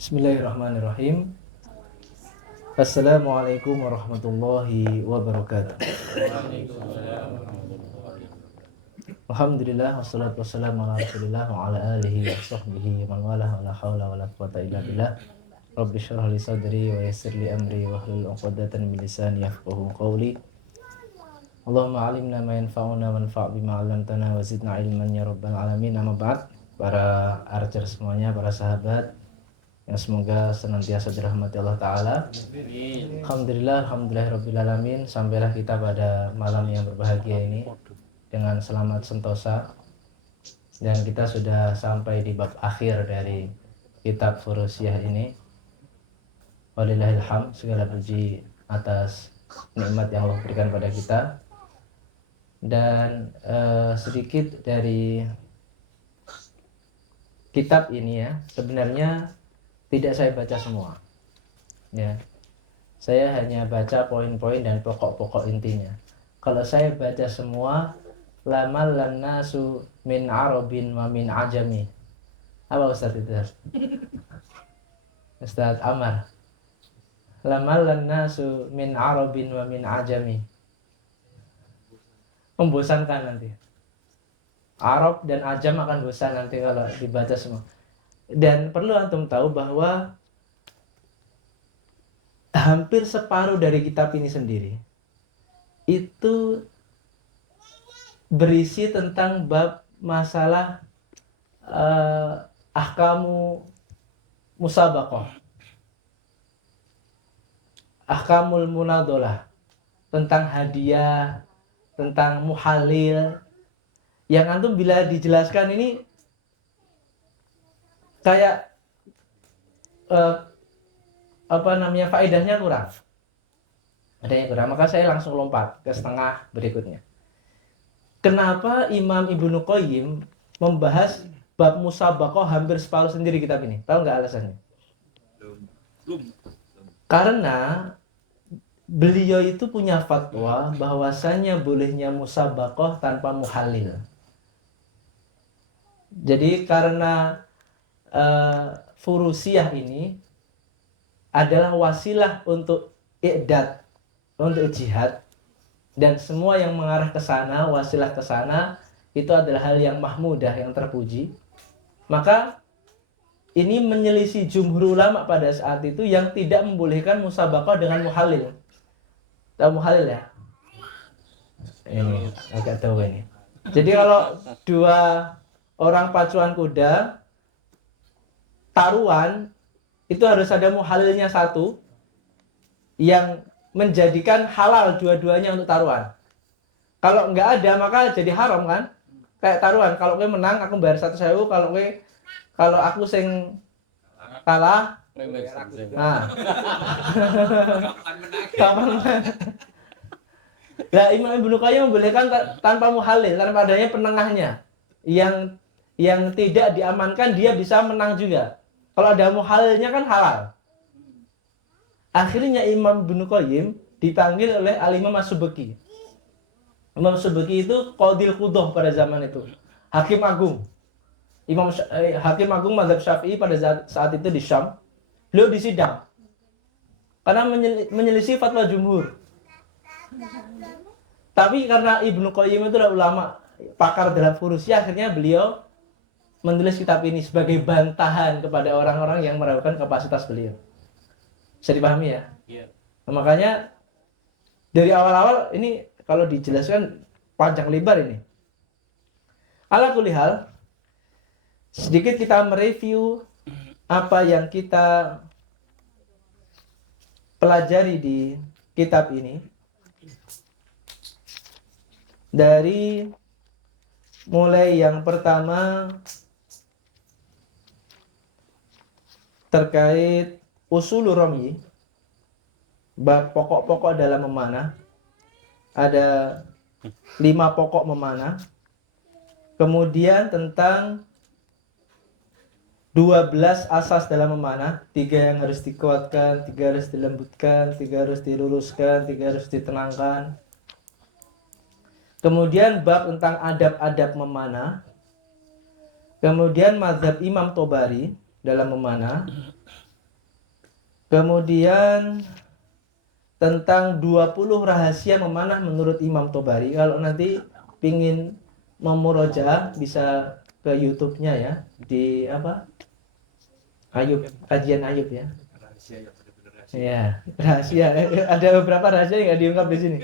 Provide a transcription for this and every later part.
Bismillahirrahmanirrahim. Assalamualaikum warahmatullahi wabarakatuh. Alhamdulillah wassalatu wassalamu ala Rasulillah wa ala alihi wa sahbihi man wala la haula wala quwwata illa billah. Rabbi shrah li sadri wa yassir li amri wa hlul 'uqdatam min lisani yafqahu qawli. Allahumma 'allimna ma yanfa'una wanfa' bima 'allamtana wa zidna ilman ya rabbal alamin. Amma ba'd. Para archer semuanya, para sahabat yang semoga senantiasa dirahmati Allah Ta'ala. Alhamdulillahirabbil alamin. Sampailah kita pada malam yang berbahagia ini dengan selamat sentosa, dan kita sudah sampai di bab akhir dari kitab Furusiyah ini. Walillahilham, segala puji atas nikmat yang Allah berikan pada kita. Dan sedikit dari kitab ini ya, sebenarnya tidak saya baca semua ya. Saya hanya baca poin-poin dan pokok-pokok intinya. Kalau saya baca semua, lamal nasu min arabin wa min ajami. Apa Ustaz itu? Ustaz Amar. Lamal nasu min arabin wa min ajami. Membosankan nanti. Arab dan ajam akan bosan nanti kalau dibaca semua. Dan perlu antum tahu bahwa hampir separuh dari kitab ini sendiri itu berisi tentang bab masalah ahkamu musabaqah, ahkamul munadolah, tentang hadiah, tentang muhalil. Yang antum bila dijelaskan ini kayak faedahnya kurang, adanya kurang, maka saya langsung lompat ke setengah berikutnya. Kenapa Imam Ibnu Qayyim membahas bab musabaqah hampir separuh sendiri kitab ini? Tahu nggak alasannya? Karena beliau itu punya fatwa bahwasanya bolehnya musabaqah tanpa muhalil. Jadi karena Furusiyah ini adalah wasilah untuk i'dad, untuk jihad, dan semua yang mengarah ke sana, wasilah ke sana, itu adalah hal yang mahmudah, yang terpuji. Maka ini menyelisih jumhur ulama pada saat itu yang tidak membolehkan musabaqah dengan muhalil. Tahu muhalil ya? Ini agak tahu ini. Jadi kalau dua orang pacuan kuda taruhan, itu harus ada muhalilnya satu yang menjadikan halal dua-duanya untuk taruhan. Kalau nggak ada maka jadi haram kan? Kayak taruhan, kalau gue menang aku bayar 1.000, kalau aku sing kalah, nah. Nah, Imam Ibnu Qayyim membolehkan tanpa muhalil, tanpa adanya penengahnya. Yang tidak diamankan dia bisa menang juga. Kalau ada muhalilnya kan halal. Akhirnya Imam Ibnu Qayyim dipanggil oleh Al-Imam As-Subki. Imam As-Subki itu qadil qudah pada zaman itu, hakim agung. Hakim agung mazhab Syafi'i pada saat itu di Syam. Beliau disidang karena menyelisih fatwa jumhur. Tapi karena Ibnu Qayyim itu adalah ulama pakar dalam Furusiyah, akhirnya beliau menulis kitab ini sebagai bantahan kepada orang-orang yang meragukan kapasitas beliau. Bisa dipahami ya? Iya. Nah, makanya dari awal-awal ini kalau dijelaskan panjang lebar ini. Ala kulli hal, sedikit kita mereview apa yang kita pelajari di kitab ini. Dari mulai yang pertama terkait usulur ramyi, bab pokok-pokok dalam memanah. Ada 5 pokok memanah. Kemudian tentang 12 asas dalam memanah, 3 yang harus dikuatkan, 3 harus dilembutkan, 3 harus diluruskan, 3 harus ditenangkan. Kemudian bab tentang adab-adab memanah. Kemudian mazhab Imam Tobari dalam memanah. Kemudian tentang 20 rahasia memanah menurut Imam Tobari. Kalau nanti pingin memurojaah bisa ke YouTube-nya ya, di apa? Ayub, kajian Ayub ya. Ya, rahasia. Ada beberapa rahasia yang nggak diungkap di sini.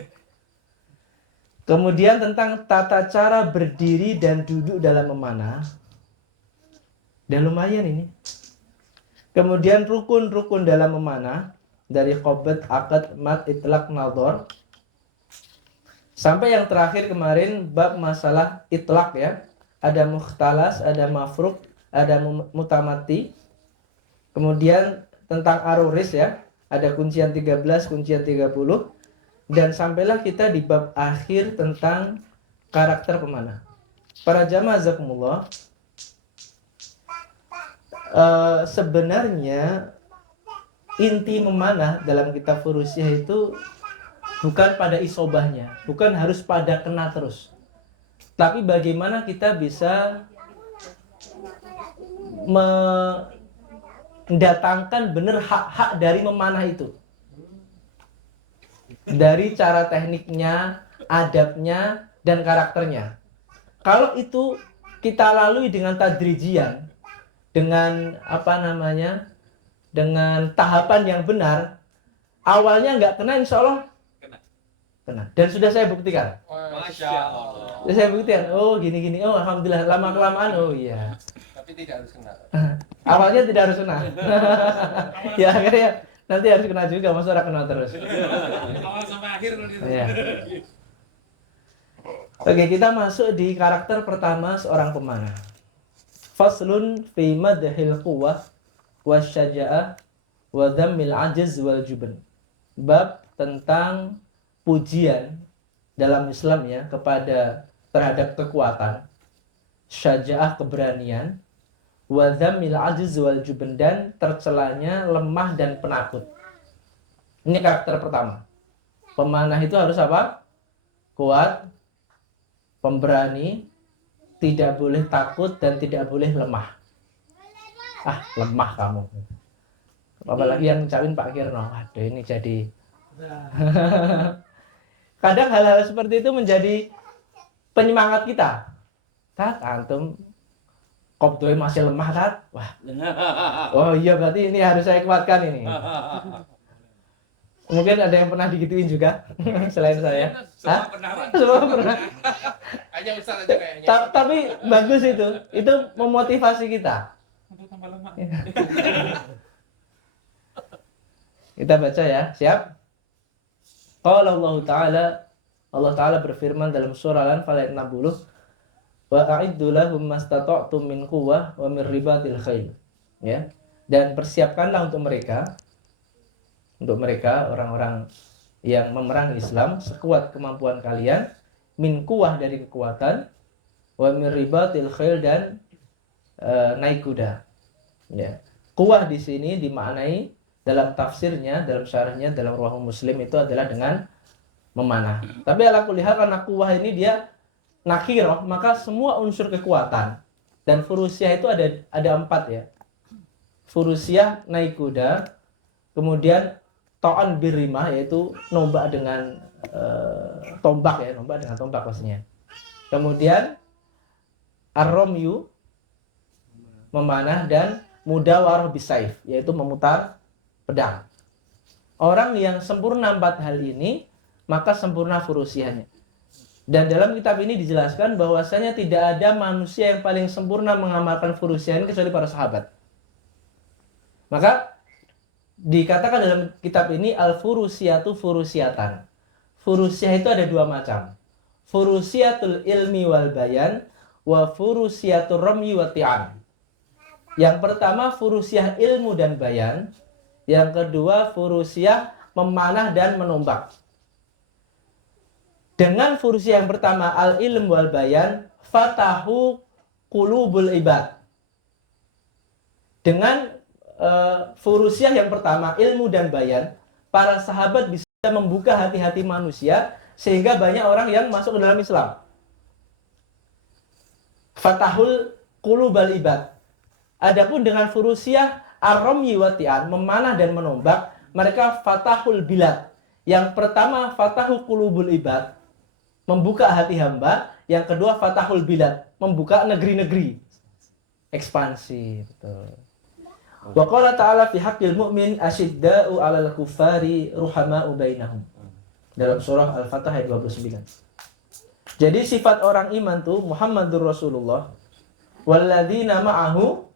Kemudian tentang tata cara berdiri dan duduk dalam memanah. Dan lumayan ini. Kemudian rukun-rukun dalam memanah dari qabd, aqd, mat, itlaq, nadhar. Sampai yang terakhir kemarin bab masalah itlaq ya. Ada mukhtalas, ada mafruq, ada mutamati. Kemudian tentang aruris ya. Ada kuncian 13, kuncian 30. Dan sampailah kita di bab akhir tentang karakter pemanah. Para jamaah zakumullah, sebenarnya inti memanah dalam kitab Furusyah itu bukan pada isobahnya, bukan harus pada kena terus, tapi bagaimana kita bisa mendatangkan benar hak-hak dari memanah itu, dari cara tekniknya, adabnya, dan karakternya. Kalau itu kita lalui dengan tadrijian, dengan dengan tahapan yang benar, awalnya nggak kena, insya Allah kena. Dan sudah saya buktikan. Masya Allah. Sudah saya buktikan. Oh gini-gini. Oh alhamdulillah. Lama kelamaan. Oh iya. Tapi tidak harus kena. Awalnya tidak harus kena. Ya akhirnya nanti harus kena juga. Masa orang kena terus. Awal sampai akhir. Ya. Oke, kita masuk di karakter pertama seorang pemanah. Faslun fi madhil quwwah wasyaja'ah wa dhammil ajiz wal jubn. Bab tentang pujian dalam Islam ya kepada terhadap kekuatan, syaja'ah keberanian, wa dhammil ajiz wal jubn dan tercelanya lemah dan penakut. Ini karakter pertama. Pemanah itu harus apa? Kuat, pemberani, tidak boleh takut dan tidak boleh lemah. Ah, lemah kamu. Apalagi yang ngucapin Pak Kirno. Aduh, ini jadi kadang hal-hal seperti itu menjadi penyemangat kita. Tat, antum kopdoi masih lemah, Tat. Wah. Oh iya, berarti ini harus saya kuatkan ini. Mungkin ada yang pernah digituin juga selain saya. Semua pernah. Semua pernah. Hanya Ustaz aja kayaknya. Tapi bagus itu. Itu memotivasi kita. Untuk tambah lemah. Kita baca ya. Siap? Qala Allah Ta'ala berfirman dalam surah Al-Anfal ayat 60, wa a'iddu lahum mastata'tum min quwwah wa min ribatil khail. Ya. Dan persiapkanlah untuk mereka orang-orang yang memerangi Islam sekuat kemampuan kalian, min quwwah dari kekuatan, wa min ribatil khail dan naik kuda. Ya. Quwwah di sini dimaknai dalam tafsirnya, dalam syarahnya, dalam Ruhul Muslim itu adalah dengan memanah. Tapi ala kulli hal karena quwwah ini dia nakirah, maka semua unsur kekuatan. Dan furusyah itu ada 4 ya. Furusyah naik kuda, kemudian ta'an birrimah yaitu nombak dengan tombak ya, nombak dengan tombak maksudnya. Kemudian ar-ramyu memanah dan mudawarah bisaif yaitu memutar pedang. Orang yang sempurna 4 hal ini, maka sempurna furusyahnya. Dan dalam kitab ini dijelaskan bahwasanya tidak ada manusia yang paling sempurna mengamalkan furusyah ini kecuali para sahabat. Maka dikatakan dalam kitab ini al-furusyatu furusyatan. Furusyah itu ada 2 macam. Furusyatul ilmi wal bayan wa furusyatur ramyi wa ti'an. Yang pertama furusyah ilmu dan bayan. Yang kedua furusyah memanah dan menombak. Dengan furusyah yang pertama al-ilm wal bayan fatahu qulubul ibad. Dengan furusyah yang pertama ilmu dan bayan, para sahabat bisa membuka hati-hati manusia sehingga banyak orang yang masuk ke dalam Islam. Fatahul qulubal ibad. Adapun dengan furusyah ar-ramyi wati'an, memanah dan menombak, mereka fatahul bilad. Yang pertama fatahu qulubul ibad, membuka hati hamba. Yang kedua fatahul bilad, membuka negeri-negeri, ekspansi. Betul. Wa qala ta'ala fi haqqil mu'min asyidda'u 'alal kuffari ruhama'u bainahum. Dalam surah Al-Fatah ayat 29. Jadi sifat orang iman tuh Muhammadur Rasulullah walladzina ma'ahu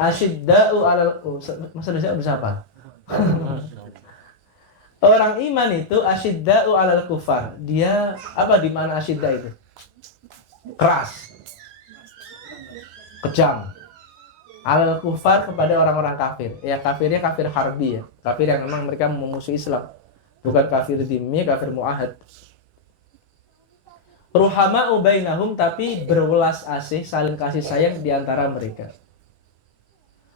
asyidda'u 'alal masa bisa apa? Orang iman itu asyidda'u 'alal kufar. Dia apa di mana asyidda itu? Keras. Kejam. 'Alal kufar kepada orang-orang kafir. Ya kafirnya kafir harbi ya. Kafir yang memang mereka memusuhi Islam. Bukan kafir dhimmi, kafir muahad. Ruhama'u bainahum, tapi berwelas asih, saling kasih sayang di antara mereka.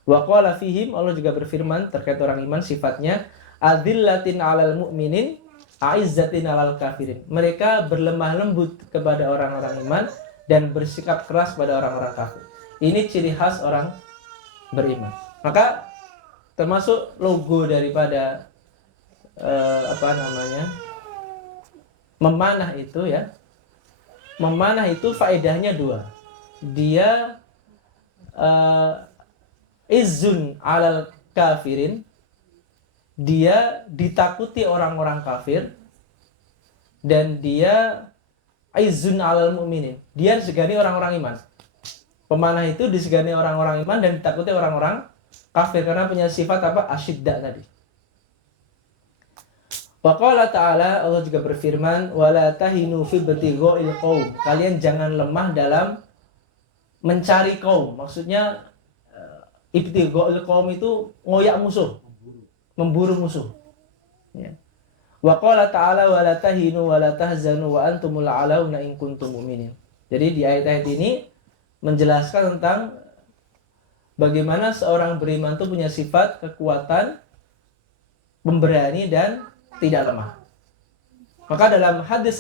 Wa qala fihim, Allah juga berfirman terkait orang iman sifatnya adillatin 'alal mu'minin a'izzatin 'alal kafirin. Mereka berlemah lembut kepada orang-orang iman dan bersikap keras pada orang-orang kafir. Ini ciri khas orang beriman. Maka termasuk logo daripada memanah itu ya. Memanah itu faedahnya dua. Dia izzun 'alal kafirin, dia ditakuti orang-orang kafir, dan dia izzun 'alal mu'minin, dia disegani orang-orang iman. Pemanah itu disegani orang-orang iman dan ditakuti orang-orang kafir karena punya sifat apa? Asyidda tadi. Wa qala ta'ala, Allah juga berfirman, wala tahinu fi ibtigha'il qaum. Kalian jangan lemah dalam mencari kaum. Maksudnya ibtigha'il qaum itu ngoyak musuh, memburu musuh. Ya. Wa qala ta'ala wala tahinu wala tahzanu wa antumul a'launa in kuntum mu'minin. Jadi di ayat-ayat ini menjelaskan tentang bagaimana seorang beriman itu punya sifat kekuatan, pemberani dan tidak lemah. Maka dalam hadis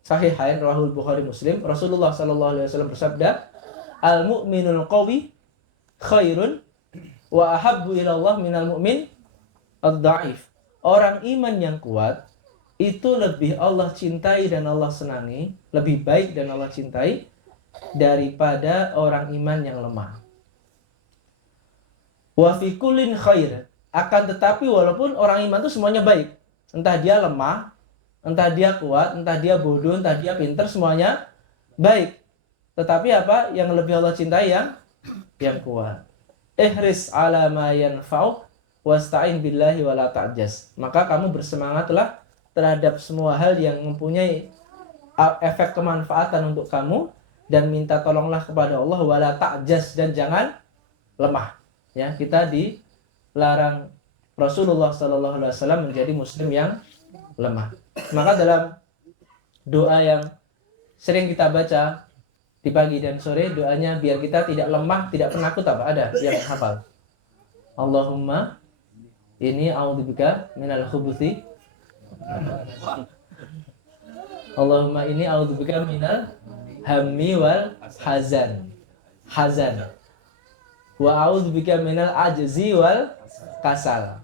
sahihain rahul Bukhari Muslim, Rasulullah sallallahu alaihi wasallam bersabda, al mu'minul qawi khairun wa ahabbu ila Allah minal mu'min ad-dha'if. Orang iman yang kuat itu lebih Allah cintai dan Allah senangi, lebih baik dan Allah cintai daripada orang iman yang lemah. Wa fi kullin khair. Akan tetapi walaupun orang iman itu semuanya baik, entah dia lemah, entah dia kuat, entah dia bodoh, entah dia pintar, semuanya baik. Tetapi apa yang lebih Allah cintai? Yang kuat. Ihris ala ma yanfa'u wasta'in billahi wala ta'jaz. Maka kamu bersemangatlah terhadap semua hal yang mempunyai efek kemanfaatan untuk kamu, dan minta tolonglah kepada Allah wala ta'jaz, dan jangan lemah. Ya, kita dilarang Rasulullah sallallahu alaihi wasallam menjadi muslim yang lemah. Maka dalam doa yang sering kita baca di pagi dan sore, doanya biar kita tidak lemah, tidak penakut, apa ada yang hafal? Allahumma inni a'udzubika minal khubuthi. Allahumma inni a'udzubika minal hammi wal hazan. Wa a'udzubika minal ajzi wal kasal.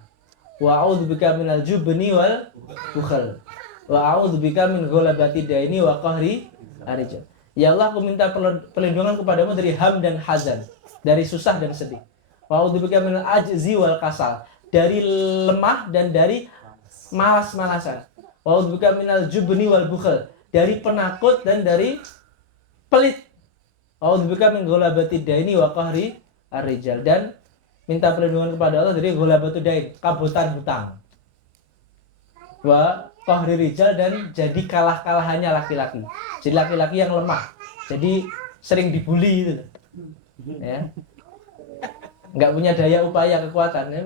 Wa a'udzubika minal jubni wal bukhl. Wa a'udzubika min ghalabati daini wa qahri ar-rijal. Ya Allah, aku minta perlindungan kepadamu dari ham dan hazan, dari susah dan sedih. Wa a'udzubika minal ajzi wal kasal, dari lemah dan dari malas-malasan. Wa a'udzubika minal jubni wal bukhl, dari penakut dan dari pelit. Wa a'udzubika min ghalabati daini wa qahri ar-rijal, dan minta perlindungan kepada Allah dari ghalabatud dain, kabutan hutang. Wa qahri rijal, dan jadi kalah-kalahannya laki-laki. Jadi laki-laki yang lemah. Jadi sering dibully gitu. Ya. Enggak punya daya upaya kekuatan, ya,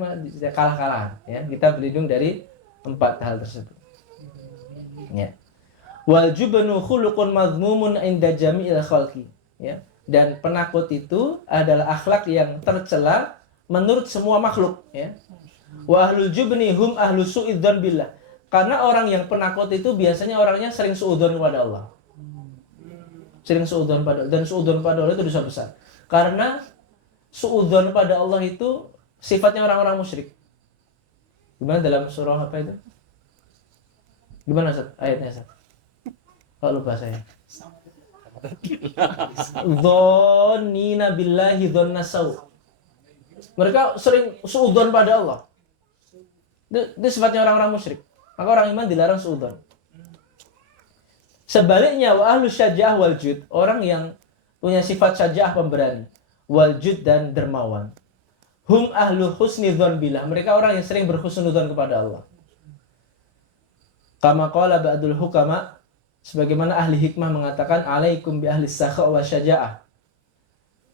kalah-kalahan, ya. Kita berlindung dari 4 hal tersebut. Ya. Wal jubnu khuluqun madhmumun inda jami'il khalqi. Ya. Dan penakut itu adalah akhlak yang tercela menurut semua makhluk, ya. Wa ahlul jubni hum ahlu su'idzan billah. Karena orang yang penakut itu biasanya orangnya sering suudzon kepada Allah. Sering suudzon pada Allah, dan suudzon pada Allah itu dosa besar. Karena suudzon pada Allah itu sifatnya orang-orang musyrik. Gimana dalam surah apa itu? Gimana Ustaz? Ayatnya Ustaz? Kok lupa saya? Dhonnina billahi dhonna saw. Mereka sering suudzon pada Allah. Itu sifatnya orang-orang musyrik. Maka orang iman dilarang suudzon. Sebaliknya wa ahlu syaja'ah wal jud, orang yang punya sifat syaja'ah pemberani, wal jud dan dermawan. Hum ahlu husnidzon billah, mereka orang yang sering berhusnudzon kepada Allah. Kama qala ba'dul hukama, sebagaimana ahli hikmah mengatakan, alaikum bi ahli sakha wa syaja'ah.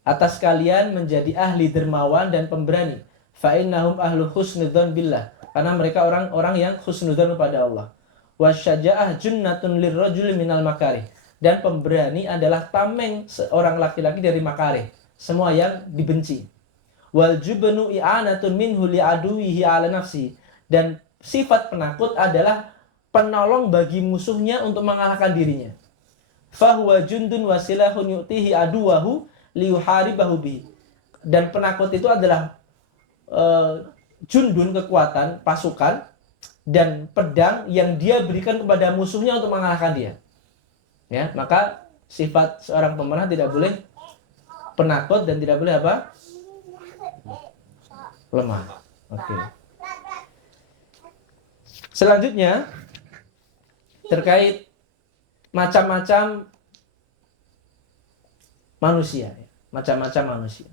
Atas kalian menjadi ahli dermawan dan pemberani. Fa innahum ahlu husnudzon billah, karena mereka orang-orang yang husnudzon kepada Allah. Wa syaja'ah junnatun lirrajuli minal makarih, dan pemberani adalah tameng seorang laki-laki dari makarih, semua yang dibenci. Wal jubnu i'anatun minhu li'aduwihi 'ala nafsi, dan sifat penakut adalah penolong bagi musuhnya untuk mengalahkan dirinya. Fahuwa jundun wasilahun yu'tihi aduwahu liyuharibahu bihi. Dan penakut itu adalah jundun, kekuatan, pasukan, dan pedang yang dia berikan kepada musuhnya untuk mengalahkan dia. Ya, maka sifat seorang pemenang tidak boleh penakut dan tidak boleh apa? Lemah. Oke. Selanjutnya terkait macam-macam manusia, macam-macam manusia.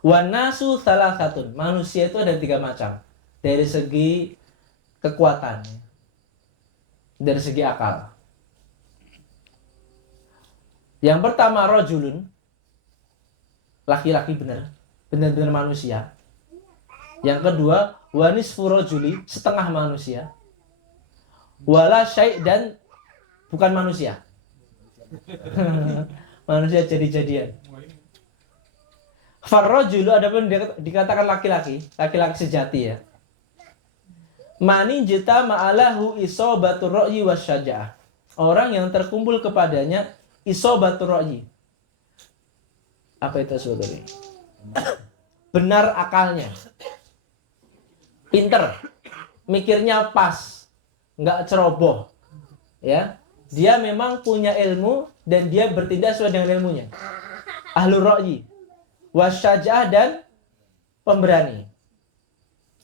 Wanasu salah satu, manusia itu ada 3 macam dari segi kekuatan, dari segi akal. Yang pertama rajulun, laki-laki benar-benar manusia. Yang kedua wanisfu rajuli, setengah manusia. Wala syai' dan bukan manusia. Manusia jadi-jadian. Farrajulu adapun dikatakan laki-laki, laki-laki sejati ya. Mani jita ma'alahu isobatur ra'yi wasyaja'ah. Orang yang terkumpul kepadanya isobatur ra'yi. Apa itu saudara? Benar akalnya. Pinter. Mikirnya pas. Nggak ceroboh. Ya. Dia memang punya ilmu dan dia bertindak sesuai dengan ilmunya. Ahlur ra'yi. Wasyaja'ah dan pemberani.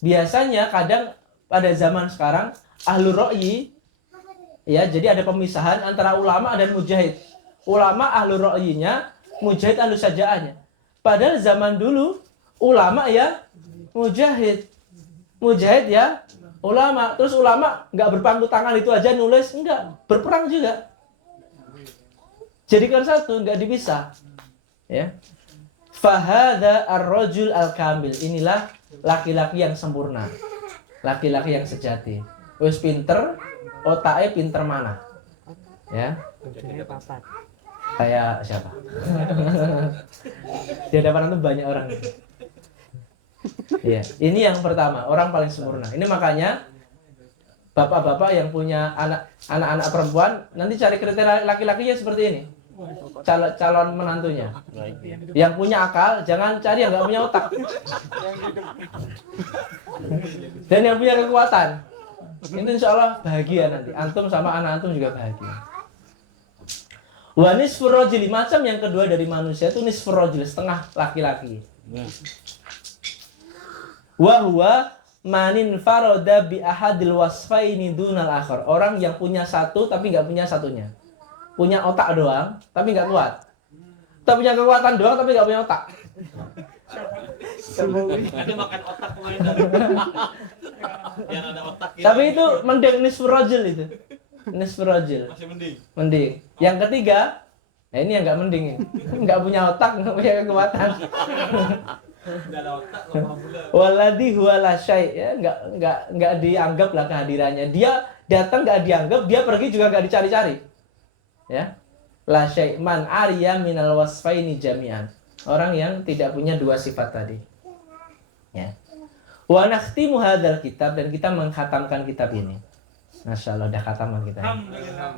Biasanya kadang pada zaman sekarang ahlur ra'yi, ya, jadi ada pemisahan antara ulama dan mujahid. Ulama ahlur ra'yinya, mujahid ahlus syaja'ahnya. Padahal zaman dulu ulama ya mujahid. Mujahid ya ulama. Terus ulama nggak berpangku tangan itu aja nulis, enggak, berperang juga. Jadikan satu, nggak dipisah. Ya. Fahadha ar-rajul al-kamil. Inilah laki-laki yang sempurna. Laki-laki yang sejati. Wis pinter, otaknya pinter mana? Ya. Kayak siapa? Di hadapan itu banyak orang. Iya, ini yang pertama, orang paling sempurna. Ini makanya bapak-bapak yang punya anak-anak perempuan nanti cari kriteria laki-lakinya seperti ini. Calon menantunya. Yang punya akal, jangan cari yang nggak punya otak. Dan yang punya kekuatan. Itu insya Allah bahagia nanti. Antum sama anak antum juga bahagia. Wa nisfur rajuli, macam yang kedua dari manusia itu nisfur rajuli, setengah laki-laki. Wa huwa manin farada bi ahadil wasfaini dunal akhar. Orang yang punya satu tapi nggak punya satunya. Punya otak doang tapi nggak kuat. Kita punya kekuatan doang tapi nggak punya otak. Ada makan otak kemarin. Biar ada otak. Tapi itu mending nisfur rajul itu. Nisfur rajul. Masih mending. Mending. Yang ketiga, nah ini yang nggak mending ya. Nggak punya otak, nggak punya kekuatan. Enggak ada otak, enggak bulan. Waladhi huwa la syai', ya, nggak dianggap lah kehadirannya. Dia datang nggak dianggap, dia pergi juga nggak dicari-cari. Ya. La syai' man ariya minal wasfaini jami'an. Orang yang tidak punya dua sifat tadi. Ya. Wa nakhtimu hadzal kitab, dan kita mengkhatamkan kitab ini. Masya Allah, udah khataman kita. Alhamdulillah.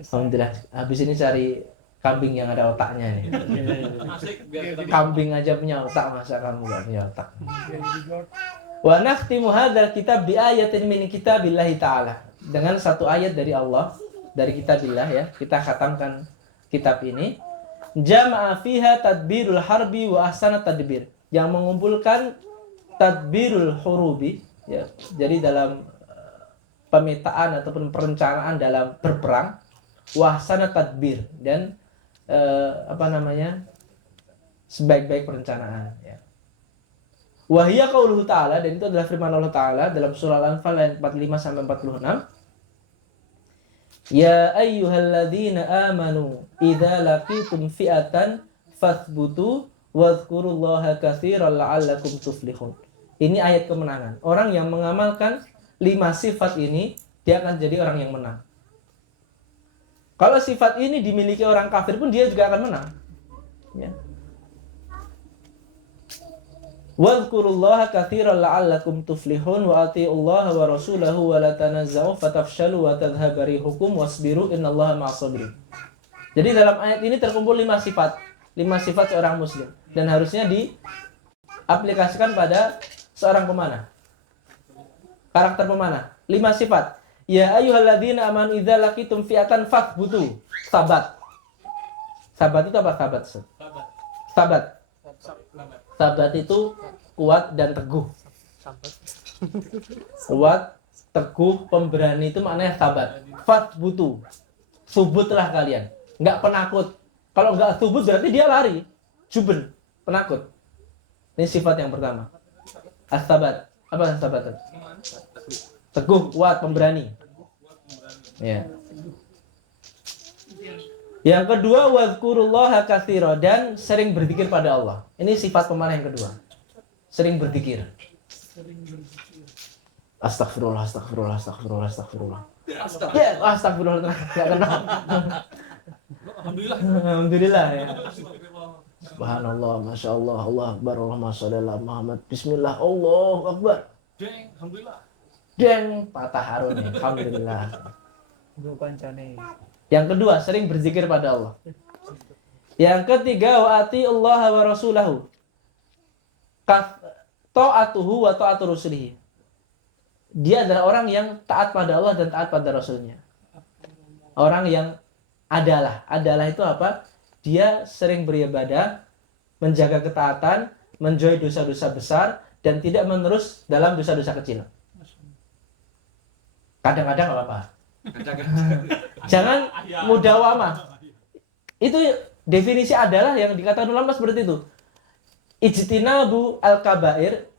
Alhamdulillah. Habis ini cari Kambing yang ada otaknya nih. Asik biar kita Kambing aja punya otak, masa kamu nggak punya otak? Wa nakhtimu hadzal kitab bi ayatin min kitabillahi ta'ala. Dengan satu ayat dari Allah, dari kitabillah ya. Kita khatamkan kitab ini. Jama'a fiha tadbirul harbi wa ahsanat tadbir. Yang mengumpulkan tadbirul hurubi ya. Jadi dalam pemetaan ataupun perencanaan dalam berperang, wa ahsanat tadbir dan sebaik-baik perencanaan ya. Wahia qauluhu ta'ala, dan itu adalah firman Allah Ta'ala dalam surah Al-Anfal ayat 45 sampai 46. Ya ayyuhalladzina amanu idza laqitum fi'atan fathbutu wadhkurullaha katsiran la'allakum tuflihun. Ini ayat kemenangan. Orang yang mengamalkan 5 sifat ini, dia akan jadi orang yang menang. Kalau sifat ini dimiliki orang kafir pun dia juga akan menang. Ya. Wadhkurullaha katsiran la'allakum tuflihun wa atiullaha wa rasulahu wa la tanazza'u fatafshalu wa tadhhabu rihukum wasbiru innallaha ma'as sabirin. Jadi dalam ayat ini terkumpul 5 sifat. 5 sifat seorang muslim dan harusnya diaplikasikan pada seorang pemanah. Karakter pemanah. 5 sifat. Ya ayyuhalladzina amanu idza laqitum fi'atan fathbutu. Sabat. Sabat itu apa sabat? Sabat. Sabat itu kuat dan teguh. Kuat, teguh, pemberani itu maknanya sabat. Fathbutu. Subutlah kalian. Enggak penakut. Kalau enggak subut berarti dia lari. Juben, penakut. Ini sifat yang pertama. As-sabat. Apa as-sabat? Teguh, kuat, pemberani. Ya. Yang kedua, wadhkurullaha katsira, dan sering berzikir pada Allah. Ini sifat pemanah yang kedua. Sering berzikir. Astagfirullah, astagfirullah, astagfirullah, astagfirullah. Ya, astagfirullah, enggak kenal. Alhamdulillah. Alhamdulillah ya. Subhanallah, Masya Allah, Allah Akbar, Allahumma sholli ala Muhammad. Bismillah, Allahu Akbar. Deng, alhamdulillah. Deng, patah harun nih. Alhamdulillah. Yang kedua, sering berzikir pada Allah. Yang ketiga, wa atiullaha wa rasulahu. Ta'atuhu wa ta'atu rusulihi. Dia adalah orang yang taat pada Allah dan taat pada Rasulnya. Orang yang adalah itu apa? Dia sering beribadah, menjaga ketaatan, menjauhi dosa-dosa besar, dan tidak menerus dalam dosa-dosa kecil. Kadang-kadang nggak apa-apa. Jangan mudawamah. Itu definisi adalah yang dikatakan ulama seperti itu. Ijtinabu al-kabair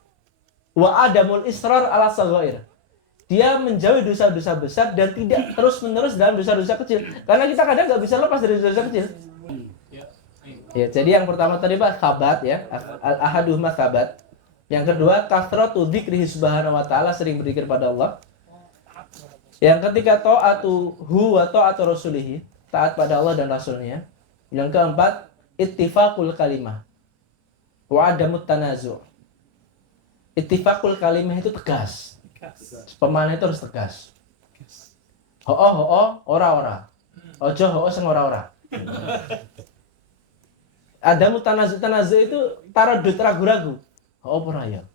wa adamul israr ala saghair. Dia menjauhi dosa-dosa besar dan tidak terus-menerus dalam dosa-dosa kecil. Karena kita kadang nggak bisa lepas dari dosa-dosa kecil. Ya, jadi yang pertama tadi Pak, sabat ya. Al-ahaduhuma sabat. Yang kedua, kathratu dzikrihi subhanahu wa ta'ala, sering berzikir pada Allah. Yang ketiga, ta'atuhu wa ta'atu rasulihi, taat pada Allah dan Rasulnya. Yang keempat, ittifaqul kalimah wa adamut tanazu'. Ittifaqul kalimah itu tegas. Pemanah itu harus tegas. Ho'o, ora. Ojo ho'o sing ora. Adamut tanazu' itu taradud, ragu-ragu. Ho'o ora ya.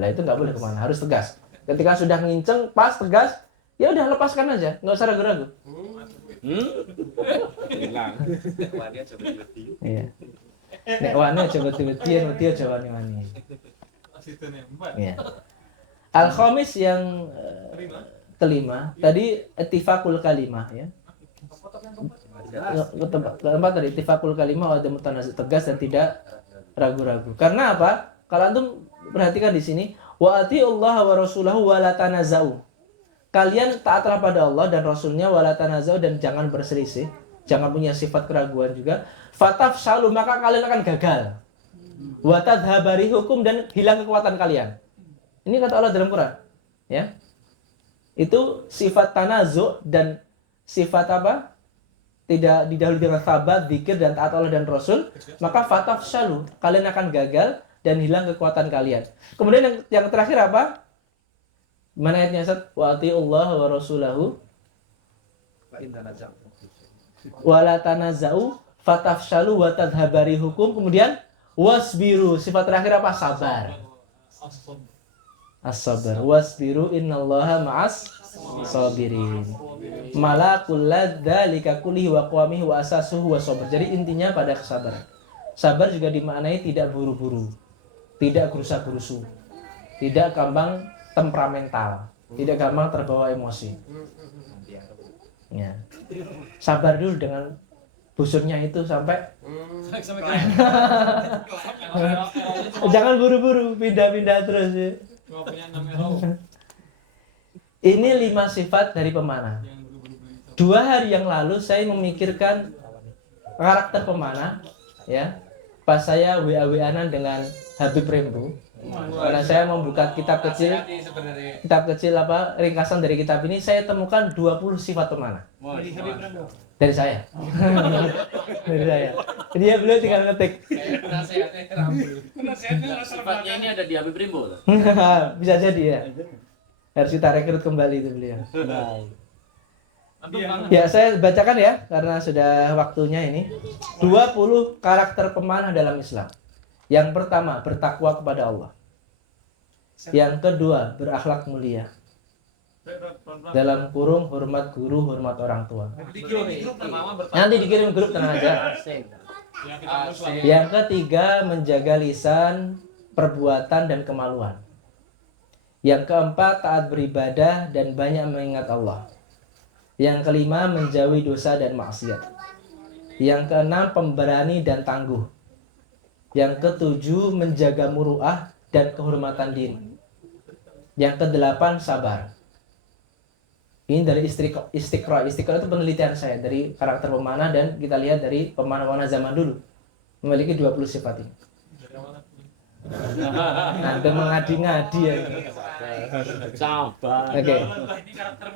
Lah itu enggak boleh kemana, harus tegas. Ketika sudah nginceng, pas tegas, ya udah lepaskan aja, nggak usah ragu-ragu. Hilang. Iya. Nek wani aja beti aja wani. Iya. Al-khamis yang kelima, tadi ittifaqul kalimah ya. Keempat tadi ittifaqul kalimah ada mutanazi, tegas dan tidak ragu-ragu. Karena apa? Kalau antum perhatikan di sini, wa atiullaha wa rasulahu wa la tanaza'u. Kalian taatlah pada Allah dan Rasulnya, wala tanazau, dan jangan berselisih, jangan punya sifat keraguan juga. Fatafshalu, maka kalian akan gagal. Wa tadhhabu rihukum, dan hilang kekuatan kalian. Ini kata Allah dalam Quran, ya. Itu sifat tanazu dan sifat apa? Tidak didahului dengan sabat, zikir, dan taat Allah dan Rasul, maka fatafshalu, kalian akan gagal dan hilang kekuatan kalian. Kemudian yang terakhir apa? Mana ayatnya Ustaz? Wa atiullaha wa rasulahu wa la tanazza'u fatafshalu wa tadhhabari hukum, kemudian wasbiru, sifat terakhir apa? Sabar. As-sabar. Wasbiru innallaha ma'as sabirin. Malakul ladzalika kullihi wa qawamihi wa asasuhu wa sabr. Jadi intinya pada kesabaran. Sabar juga dimaknai tidak buru-buru, tidak gerusa-gerusu, tidak gampang temperamental, tidak gampang terbawa emosi. Ya. Sabar dulu dengan busuknya itu sampai jangan buru-buru, pindah-pindah terus ya. Ini 5 sifat dari pemanah. 2 hari yang lalu saya memikirkan karakter pemanah, ya. Pas saya WA-WA-an dengan Habib Rembo, karena saya membuka kitab kecil apa ringkasan dari kitab ini, saya temukan 20 sifat pemanah. Dari saya. Dari saya. Dia beliau tinggal ngetik. Sifatnya ini ada di Habib Rimbo. Bisa jadi ya. Harus kita rekrut kembali itu beliau. Ya, saya bacakan ya karena sudah waktunya ini. 20 karakter pemanah dalam Islam. Yang pertama, bertakwa kepada Allah. Yang kedua, berakhlak mulia. Dalam kurung, hormat guru, hormat orang tua. Nanti dikirim grup, tenang aja. Yang ketiga, menjaga lisan, perbuatan, dan kemaluan. Yang keempat, taat beribadah dan banyak mengingat Allah. Yang kelima, menjauhi dosa dan maksiat. Yang keenam, pemberani dan tangguh. Yang ketujuh, menjaga muru'ah dan kehormatan diri. Yang kedelapan, sabar. Ini dari Istiqra. Istiqra itu penelitian saya dari karakter pemanah, dan kita lihat dari pemanah-pemanah zaman dulu memiliki 20 sifat ini. Anda mengadi-ngadi ya. Sabar. Oke.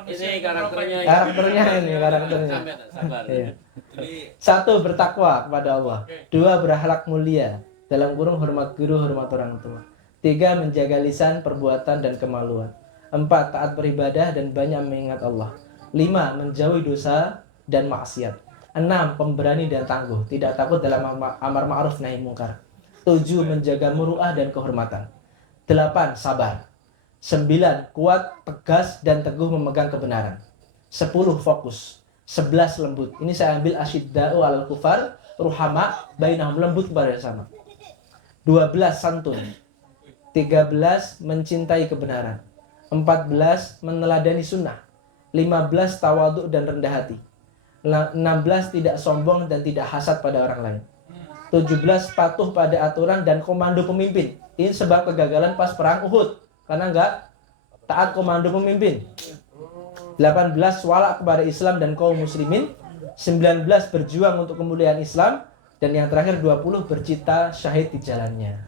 Ini karakternya. Karakternya. Sabar. Iya. 1. Bertakwa kepada Allah. 2. Berakhlak mulia. Dalam kurung, hormat guru, hormat orang tua. 3. Menjaga lisan, perbuatan, dan kemaluan. 4. Taat beribadah dan banyak mengingat Allah. 5. Menjauhi dosa dan maksiat. 6. Pemberani dan tangguh, tidak takut dalam amar ma'ruf nahi mungkar. 7. Menjaga muru'ah dan kehormatan. 8. Sabar. 9. Kuat, tegas, dan teguh memegang kebenaran. 10. Fokus. 11. Lembut. Ini saya ambil asyidda'u alal kufar, ruhama bainahum, lembut kepada sesama. 12. Santun. 13. Mencintai kebenaran. 14. Meneladani sunnah. 15. Tawaduk dan rendah hati. 16. Tidak sombong dan tidak hasad pada orang lain. 17. Patuh pada aturan dan komando pemimpin. Ini sebab kegagalan pas perang Uhud, karena enggak taat komando pemimpin. 18. Walak kepada Islam dan kaum muslimin. 19. Berjuang untuk kemuliaan Islam. Dan yang terakhir 20. Bercita syahid di jalannya.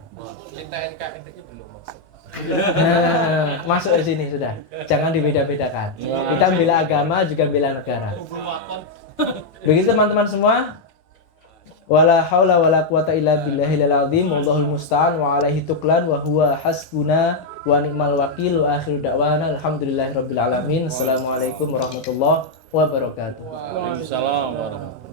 Masuk ke sini sudah. Jangan dibeda-bedakan. Kita bela agama juga bela negara. Begitu teman-teman semua. Wala haula wala quwata illa billahil azim. Wallahul musta'an wa alaihi tuklan wa huwa hasbuna wa ni'mal wakil. Wa akhiru da'wana alhamdulillahirabbil alamin. Assalamualaikum warahmatullahi wabarakatuh. Waalaikumsalam warahmatullahi wabarakatuh.